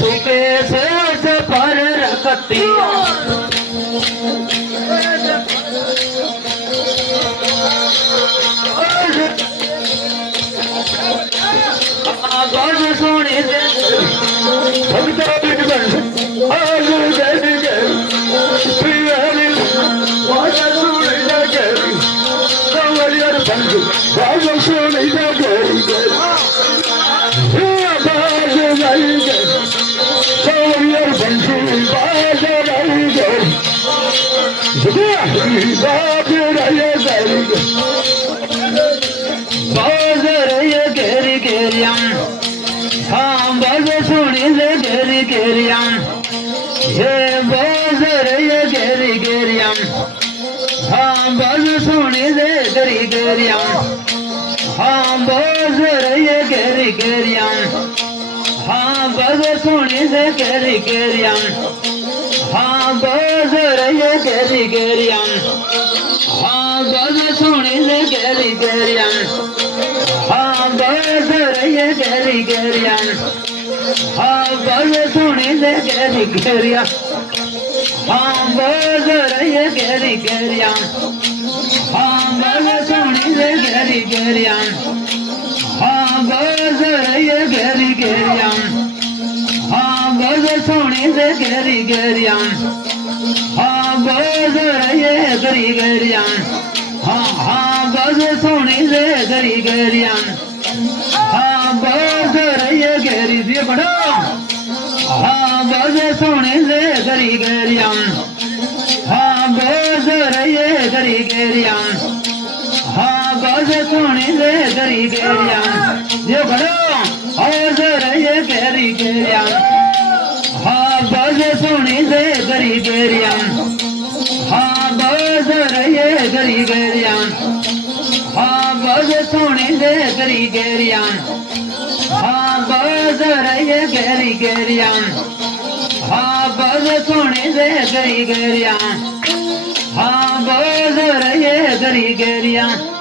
सुखे से पर रखती आवाज सुनी दे भगता बिगड़ आज गए प्रियारी आवाज सुनी दे गरी कवरियर बंद आवाज सुनी दे गरी आवाज गई कवरियर बंद आवाज गई बाप रहे गरी बाज रहे गेरी गेरियम हाँ बाज सुनी दे गेरी गेरियम ये बाज रहे गेरी गेरियम हाँ बाज सुनी दे गेरी गेरियम हाँ बाज रहे गेरी गेरियम हाँ बाज सुनी दे गेरी गेरियम हाँ बाज रहे गेरी गेरियम हाँ बाज सुनी दे गेरी गेरियम हाँ बाज रहे गेरी गेरियम हाँ बाज सुनी दे गेरी गेरियम हाँ बाज रहे गेरी गेरियम हाँ बाज सुनी दे गेरी गेरियम हाँ बाज रहे गेरी गेरियम हाँ बाज सुनी दे गेरी गेरियम हाँ बाज रहे गेरी गेरियम हाँ बाज सुनी दे गेरी गेरियम हाँ बाज रहे गेरी दिए बड़ो हाँ बाज सुनी दे गेरी गेरियम हाँ बाज रहे गेरी गेरियम हाँ बाज सुनी दे गेरी गेरियम दिए बड़ो बाज रहे गेरी गेरियम हाँ बाज सुनी दे गेरी गेरियम हाँ बाज रहे गेरी गेरियम हाँ बाज सुनी दे गेरी गेरियम हाँ बाज रहे गेरी गेरियम हाँ बाज सुनी दे गेरी गेरियम हाँ बाज रहे गेरी गेरियम